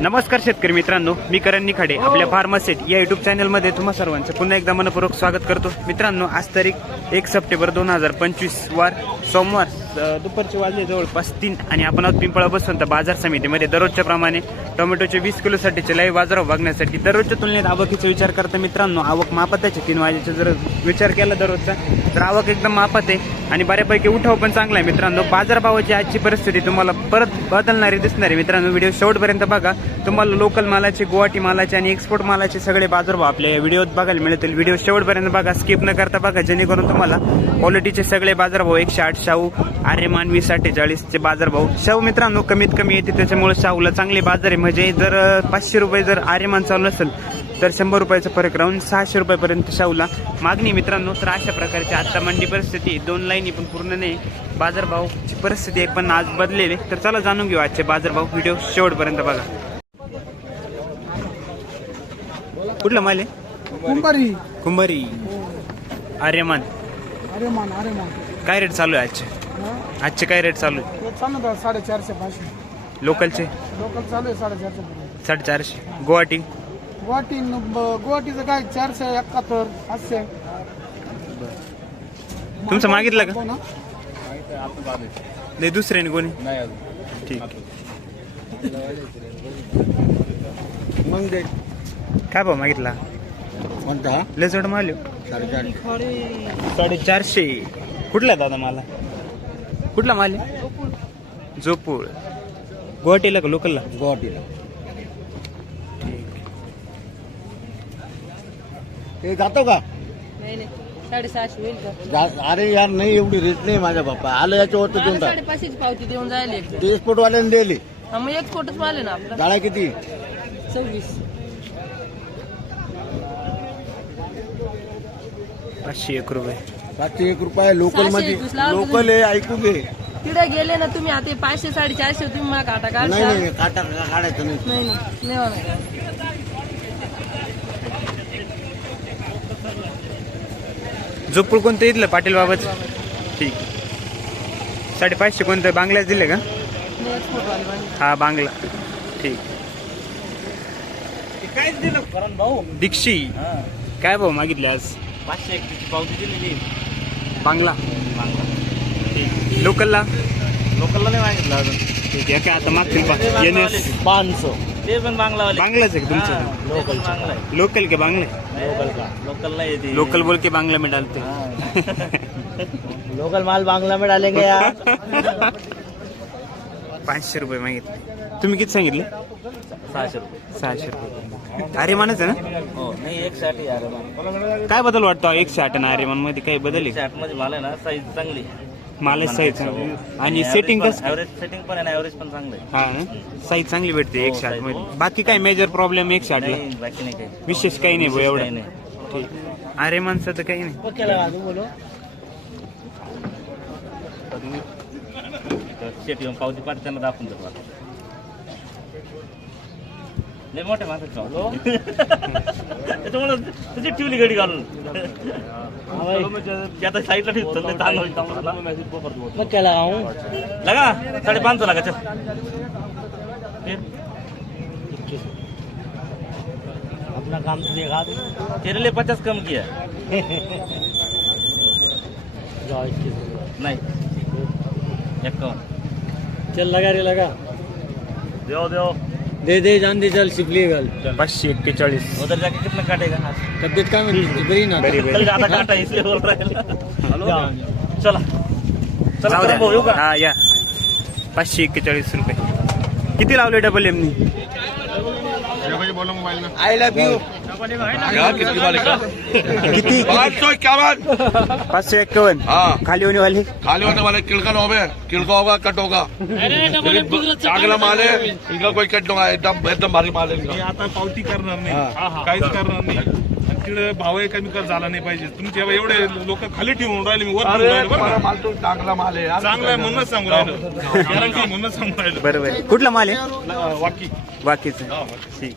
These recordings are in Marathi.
नमस्कार शेतकरी मित्रांनो मी करण निखाडे आपल्या फार्मासेट या युट्यूब चॅनलमध्ये तुम्हा सर्वांचं पुन्हा एकदा मनपूर्वक स्वागत करतो. मित्रांनो आज तारीख एक सप्टेंबर दोन हजार पंचवीस वार सोमवार दुपारचे वाजले जवळपास तीन आणि आपण आज पिंपळा बसवंत बाजार समितीमध्ये. दररोजच्या प्रमाणे टोमॅटोचे वीस किलोसाठीचे लाईव्ह बाजार बघण्यासाठी दररोजच्या तुलनेत आवकीचा विचार करता मित्रांनो आवक मापात आहे तीन वाजेचा जर विचार केला दररोजचा तर आवक एकदम मापात आहे आणि बऱ्यापैकी उठाव पण चांगला आहे मित्रांनो. बाजारभावाची आजची परिस्थिती तुम्हाला परत बदलणारी दिसणार आहे. मित्रांनो व्हिडिओ शेवटपर्यंत बघा. तुम्हाला लोकल मालाचे गुवाहाटी मालाचे आणि एक्सपोर्ट मालाचे सगळे बाजारभाव आपल्या या व्हिडिओत बघायला मिळतील. व्हिडिओ शेवटपर्यंत बघा स्किप न करता बघा जेणेकरून तुम्हाला क्वालिटीचे सगळे बाजारभाव एकशे आठ शाहू आर्यमान वीस अठ्ठेचाळीसचे बाजारभाव. शाहू मित्रांनो कमीत कमी येते त्याच्यामुळे शाहूला चांगले बाजार आहे. म्हणजे जर पाचशे रुपये जर आर्यमान चालू असेल तर शंभर रुपयाचा फरक राहून सहाशे रुपयापर्यंत शाहूला मागणी मित्रांनो तर अशा प्रकारची आत्ता मंडी परिस्थिती दोन लाईनी पण पूर्ण नाही. बाजारभावची परिस्थिती आहे पण आज बदलेली तर चला जाणून घेऊ आजचे बाजारभाव. व्हिडिओ शेवटपर्यंत बघा. कुठला माल आहे? कुंभारी. कुंभारी. आर्यमान अरे मान अरे मान. काय रेट चालू आहे आजचे? हा? आजचे काय रेट चालू आहे? ते चालू होतं साडेचारशे पाचशे. लोकलचे लोकल चालू आहे साडेचारशे पर्यंत. साडेचारशे. गुवाहाटी? गुवाहाटी ब- गुवाहाटीचं काय चारशे एकाहत्तर पाचशे. तुमचं मागितलं का? ना? नाही दुसऱ्याने कोणी? ठीक. मग काय भाव मागितला? कोणता? लय जोड माल साडेचार साडेचारशे. कुठला दादा मला? कुठला माल जोपूळ. गुवाहाटीला का लोकलला? गुवाहाटीला. ते जातो का? नाही नाही. साडेसहाशे होईल का? जा- अरे यार नाही एवढी रेट नाही माझ्या बाप्पा. आलं याच्यावर तर देऊन मला टाक. साडेपाचशेची पावती देऊन जायला. एक ते एक्सपोर्टवाल्याने दिली. हा मग एक फोटोच आले ना आपला. जाळ्या किती? सव्वीस. पाचशे एक रुपये. सातशे एक रुपये लोकलमध्ये. सहाशे एकवीस लावा लोकल आहे ऐकू घे. तिकडे गेले ना तुम्ही आता हे पाचशे साडेचारशे तुम्ही मग काटा काढ नाही नाही काटा का- काढायचं नाही. जोपूळ कोणतं इथलं पाटील बाबाच? ठीक. साडेपाचशे कोणतं बांगल्याच दिले का? वाले हा बांगला. ठीक. दीक्षी. काय भाऊ मागितले आज? पाचशे एकतीसची पावती दिलेली बांगला ठीक लोकलला लोकलला नाही मागितलं अजून ठीक आहे काय आता मागतील पा एन एस पाचशे ते पण बांगलावाले बांगलाच आहे का तुमचं बांगला आहे लोकल के बांगले लोकल का लोकल नाही येते लोकल बोल के बांगला में डालते लोकल माल बांगला में डालेंगे यार पाचशे रुपये मागितले तुम्ही किती सांगितले सहाशे रुपये सहाशे रुपये अरे मानच आहे ना? हो नाही एक काय बदल वाटतो एकशे आठ आणि आर्यमानमध्ये काही बदल आहे? शर्टमध्ये मला आहे ना साईज चांगली मला साईज आणि सेटिंग कसं? ऍव्हरेज सेटिंग पण आहे ऍव्हरेज पण चांगलं आहे. हा ना? साईज चांगली भेटते हो, एकशे आठ size, मध्ये. हो. बाकी काय मेजर प्रॉब्लेम आठला नाही बाकी नाही काही. विशेष काही नाही भाऊ एवढं. नाही. ठीक. अरे माणसं तर काही नाही. शेट येऊन पावती पाठ त्यांना दाखवून देतो आता. लय मोठे माणसं त्याच्यामुळे तुझी ठेवली गाडी घालून. ते आता साईडला ठेवतो ताण होईल. लगा साढ़े पाँच सौ लगा चल. फिर अपना काम देखा तेरे लिए पचास कम किया. नहीं. इक्यावन चल लगा रे लगा. दो दो दे दे जान दे चल शिपली गल पाचशे एक्केचाळीस. उधर जाके कितना काटेगा तब्येत काय म्हणते? बरी ना बरी कल ज्यादा काटा है, इसलिए बोल रहे हैं. चला. चला जाऊ चला भाऊ, येऊ द्या का? हा या. पाचशे एक्केचाळीस रुपये. किती लावले डबल एमनी आय लव्ह यू किती पाँच सौ इक्यावन पाचशे एक्कावन्न हाँ. खाली होने वाले खाली होने वाले किलका नौ में किलका होगा कट होगा लेकिन चांगला माल है इनका कोई कट होगा एकदम एकदम भारी माल है इनका आता पावती करणार नाही. काहीच करणार नाही. आणि तिकडे भावही कमी कर झाला नाही पाहिजे. तुमचे एवढे लोक खाली ठेवून राहिले मी वर ठेवून अरे राहिलो बरं बड़ा का? माल तो चांगला माल है यार. चांगलं आहे म्हणूनच सांगू राहिलो. गॅरंटी म्हणूनच सांगू राहिलो. बरोबर. आहे. कुठला माल आहे? अं, वाकी. बाकीच ठीक.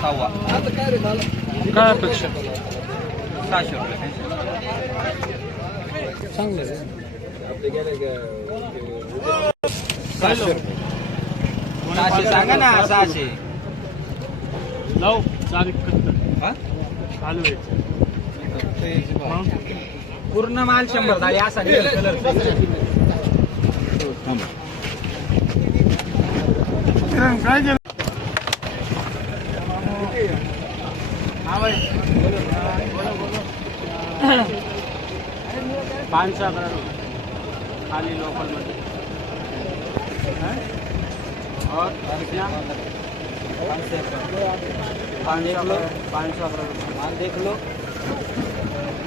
सहावा. काय अपेक्षा? सहाशे रुपये सहाशे सांगा ना सहाशे. हा? पूर्ण माल शंभर झाले असा कलर काय केलं पाचशे अकरा खाली लोकलमध्ये पाँच किलो पाँच सौ माल देख लो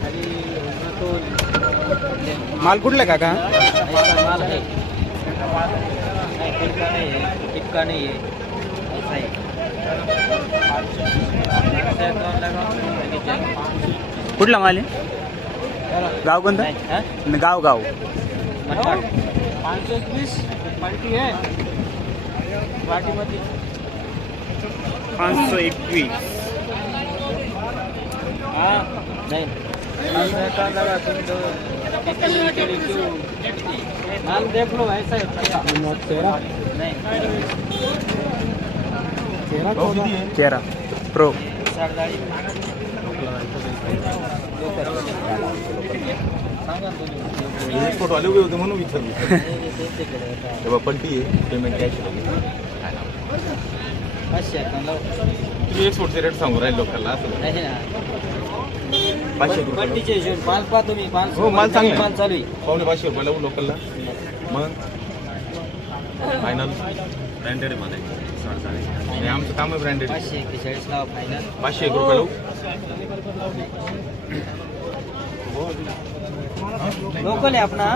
खाली तो माल कुठला काका ऐसा माल है नहीं टिक्का नहीं है टिक्का नहीं है ऐसा ही ऐसे तो लगाओ, लेके जाएंगे। कुठला माल आहे गाव कोणतं? गाव गाव. मटका। पाँच सौ बीस क्वालिटी है. बाटीमती पाचशे एकवीस. हाँ? नहीं. माल देख लो है नहीं. तेरा प्रो फोटो आले होते म्हणून विचारलं. तेव्हा पलटी आहे पेमेंट कॅश तुम्ही एक्सपोर्टचे रेट सांगू राहील लोकांना असं. पाचशे हिशोब माल पहा तुम्ही पाच हो, माल चांगला आहे. माल चालू आहे. पावणे पाचशे रुपये लावू लोकलला मग फायनल ब्रँडेड आहे मला आणि आमचं काम आहे ब्रँडेड पाचशे एक्केचाळीस लावा फायनल पाचशे एक रुपये लावू. लोकल आहे आपला.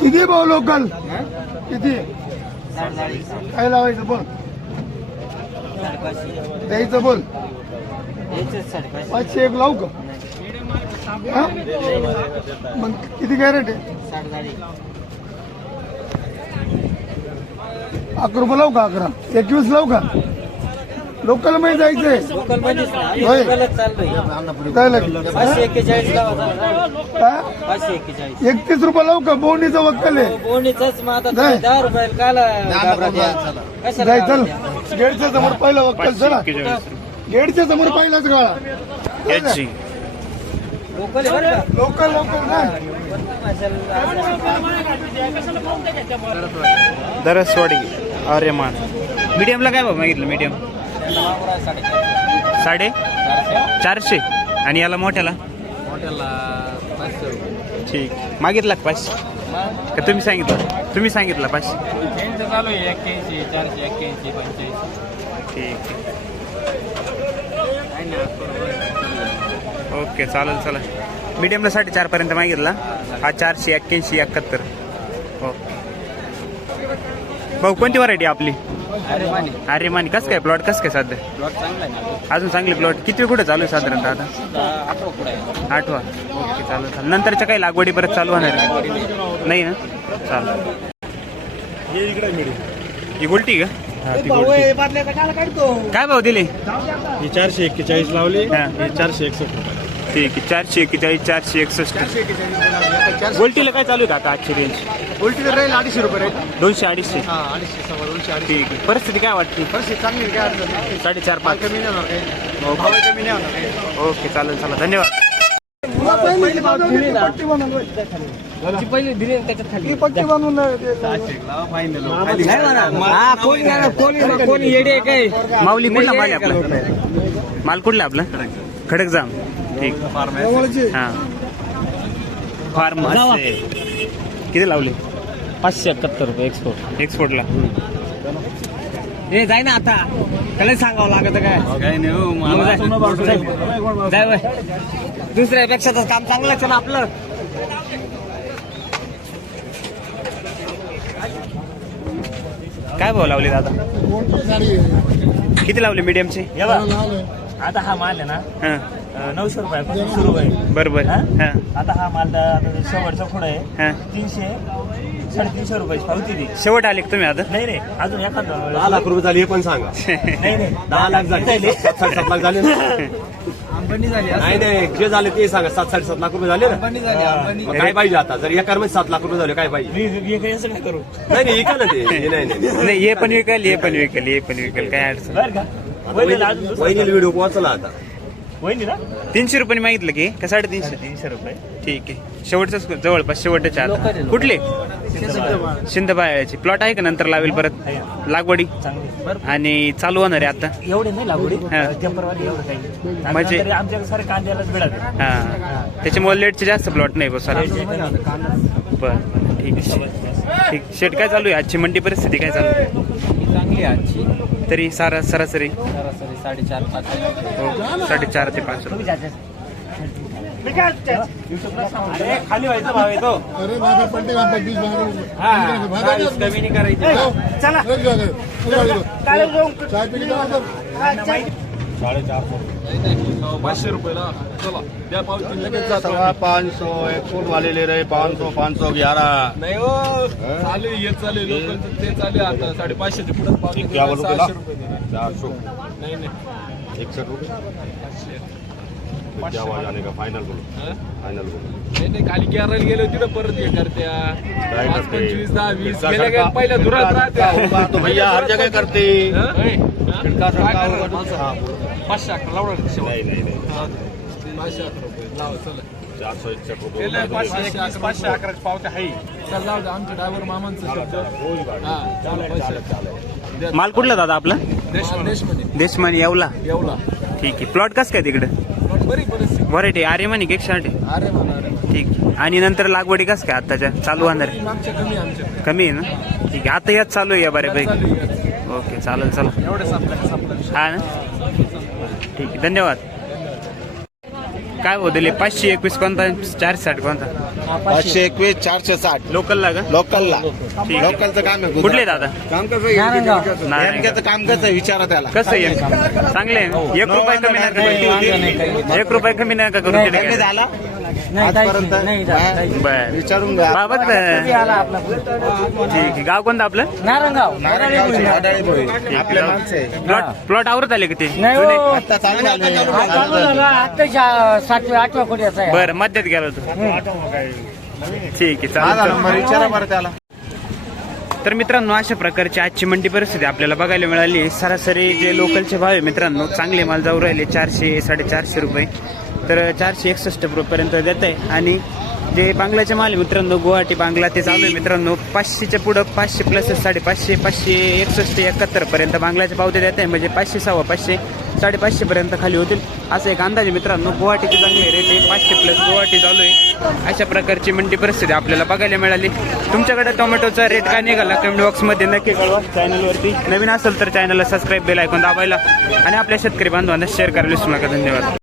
किती भाऊ लोकल? किती? काय लावायचं बोल. द्यायचं बोल. पाचशे एक लावू का? मग किती कॅरेट आहे? अकरा रुपये लावू का अकरा? एकवीस लावू का? लोकलमध्ये जायचंय. होय. काय लागेल. हा? एकतीस रुपये लावू का? बोनीचा वक्कल आहे. बोनीच मग आता नाही. तुम्ही दहा रुपयाला काला घाबरा द्या. कशाला जाय चल. घाबरा द्या? गेटच्या समोर पहिला वक्कल चला. गेटच्या समोर पहिलाच गाळा. लोकल आहे लोकल लोकल दरसवाडी अरे मान मीडियमला काय भाव मागितलं मीडियम? साडे? चारशे. आणि याला मोठ्याला? ठीक. मागितला का पाचशे? का तुम्ही सांगितलं? तुम्ही सांगितलं पाचशे? चालू आहे एक्क्याऐंशी चारशे एक्क्याऐंशी पंच्याऐंशी. ठीक. ओके चालेल चला मीडियमला साडेचार पर्यंत मागितला. हा चारशे एक्क्याऐंशी एकाहत्तर. ओके. भाऊ कोणती व्हरायटी आपली? अरे मानी अरे मानी कसं काय प्लॉट कसं काय सध्या? प्लॉट चांगला आहे ना अजून. चांगले प्लॉट किती कुठे चालू आहे साधारणतः आता? आठवा ओके चालेल चालेल. नंतरच्या काही लागवडी परत चालू होणार? नाही. ना? चालेल. ही गुलटी का हा. काय भाव दिले? ही चारशे एक्केचाळीस लावली. हा. ही चारशे एकसष्ट रुपये. ठीक आहे चारशे एक्केचाळीस चारशे एकसष्ट. गोल्टीला काय चालू आहे का आता आजची रेंज उलटी तर राहील अडीचशे रुपये राहील. दोनशे अडीचशे. हा अडीचशे सव्वा दोनशे अडीचशे. ठीक आहे. परिस्थिती काय वाटते? परिस्थिती चांगली आहे, काय अडचण नाही. साडेचार पाच. कमी नाही होणार काही. ओके. भाव कमी नाही होणार काही. ओके चालेल चला धन्यवाद. पट्टी बनवून ही पट्टी बनवून कोणी येडे काय? माऊली कुठला माल आहे आपला? माल कुठला आपला? खडक. जाम. ठीक. हा. फार्म किती लावले? पाचशे एकाहत्तर रुपये एक्सपोर्ट एक्सपोर्टला हे जाय ना आता. त्याला सांगावं लागत काय? काय नाही जाय. दुसऱ्यापेक्षा तर काम चांगलंच आहे ना आपलं. काय भाव लावले दादा? किती लावले मीडियमचे हे बघ, आता हा माल आहे ना हां. अं, नऊशे रुपयापासून सुरू आहे. बरोबर. हा? हां. आता हा माल दा- आता शेवटचा पुढे आहे. हां. तीनशे साडेतीनशे रुपयाची पावती दी शेवट आले का तुम्ही आता? नाही रे अजून एखादा दहा लाख रुपये झाले हे पण सांगा. नाही नाही. दहा लाख झाले. सात लाख झाले ना. अंबनी झाली नाही नाही जे झाले ते सांगा. सात साडेसात लाख रुपये झाले ना. अंबनी झाली अंबनी मग काय पाहिजे आता? जर एका मध्ये सात लाख रुपये झाले काय पाहिजे? काय करू? नाही नाही इका ना ते. हे नाही नाही. नाही हे पण विकल हे पण विकल हे पण विकल काय अडचण वहिनीला व्हिडिओ पोहोचला आता. वहिनी ना? तीनशे रुपये मागितलं की? का साडेतीनशे? तीनशे रुपये. ठीक आहे. शेवटच जवळपास शेवटच्या आता कुठले? शिंदबायाची प्लॉट आहे का नंतर लावेल परत? लागवडी? आणि चालू होणार आहे आता. एवढे नाही लागवडी. म्हणजे- आमच्याकडे कांद्यालाच मिळाले हा. त्याच्यामुळे लेटचे जास्त प्लॉट नाही बस बरं. ठीक आहे. ठीक. शेट काय चालू आहे? आजची मंडी परिस्थिती काय चालू आहे? आहे आजची. तरी सारा सरासरी. सरासरी साडेचार पाच हो साडेचार ते पाच खाली व्हायचा भाव येतो अरे माझा पलटे का पंचवीस कमी नाही करायची. का? पाचशे रुपयाला. चला द्या पावती सवा पाच सौ एक फूट वाले ले रहे पाच सौ पाच सौ ग्यारह नाही हो चाले हे? चाले लोकांचं ते चाले आता साडेपाचशेच्या पुढे पावती क्या बोलू तुला? सहाशे रुपये दिले. चार सौ नाही नाही. इकसठ रुपये? क्या हुआ जाने का फाइनल बोलो? हा? फाइनल बोलो. नाही नाही खाली गेलो तिथं परत हे करत्या. काय पाच करते? पंचवीस दहा वीस फिरका गेल्या गेल्या पहिल्या धुरात तो भैया हर जगह करते. हा? फिरका काय सरका करणार? होगा तो- हाँ, बोलो. पाचशे अकरा लावणार का शेवट? नहीं नहीं नहीं. हा. पाचशे अकरा रुपये. लावा चला. चार सौ इकसठ रुपये. गेल्या पाचशे एकवीस पाचशे अकराची पावत्या आहे चल लाव द्या आमच्या ड्रायव्हर मामांचा शब्द. हा. चला, पैसे. द्या. माल कुठला दादा आपला? देशमध्ये देशमध्ये. देशमानी येवला. येवला. ठीक आहे. प्लॉट कसं काय तिकडे? बरी परिस्थिती. व्हरायटी आरे म्हणे की एकशे आठ आहे. अरे म्हणा अरे म्हणा. ठीक. आणि नंतर लागवडी कसं काय आताच्या चालू होणार? आहे? मागच्या कमी आमच्या कमी आहे ना? ठीक आहे. आता याच चालू आहे या बऱ्यापैकी. चालू आहे. ओके चालेल चला संपलं हा ना? ठीक आहे. धन्यवाद. काय हो दिले? पाचशे एकवीस कोणता? चारशे साठ कोणता? पाचशे एकवीस चारशे साठ. लोकलला का? लोकलला. ठीक आहे. लोकलचं काम आहे कुठले दादा? काम कसं नारायणगाव. नारायणगाव. काम कसं आहे? विचारा त्याला. कसं आहे? चांगले आहे? एक रुपये कमी नका करू. एक रुपये कमी नका करू. तिथे काय. झाला. नाही काहीच नाही. नाही झालं, काहीच नाही. बरं विचारून घ्या. बाबा कधी आला आपला. ठीक आहे गाव कोणतं आपलं? नारंगाव. आपल्या माणसं आहे. प्लॉट प्लॉट आवरत आले किती नाही हो. आता चालू झालं. हा चालू झाला. आत्ताच्या सातव्या आठव्या कोटीचा आहे. बरं मध्यात गेलो तू ठीक आहे चालेल. विचारा बरं त्याला. तर मित्रांनो अशा प्रकारची आजची मंडी परिस्थिती आपल्याला बघायला मिळाली. सरासरी जे लोकलचे भाव आहे मित्रांनो चांगले माल जाऊ राहिले चारशे साडेचारशे रुपये. तर चारशे एकसष्ट रुपयेपर्यंत देत आहे आणि जे बांगलाचे माल मित्रांनो गुवाहाटी बांगला ते चालू आहे मित्रांनो. पाचशेच्या पुढं पाचशे प्लस साडेपाचशे पाचशे एकसष्ट एकाहत्तर पर्यंत बांगलाचे पावते देत आहे म्हणजे पाचशे सव्वा पाचशे साडेपाचशे पर्यंत खाली होतील. असं एक अंदाज मित्रांनो. गुवाहाटीचे चांगले रेट आहे. पाचशे प्लस गुवाहाटी चालू आहे. अशा प्रकारची मंडी परिस्थिती आपल्याला बघायला मिळाली. तुमच्याकडे टोमॅटोचा रेट काय निघाला? कमेंट बॉक्समध्ये नक्की कळवा चॅनलवरती नवीन असेल तर चॅनलला सबस्क्राईब बेल ऐकून दाबायला. आणि आपल्या शेतकरी बांधवांना शेअर करायला विसरू नका. धन्यवाद.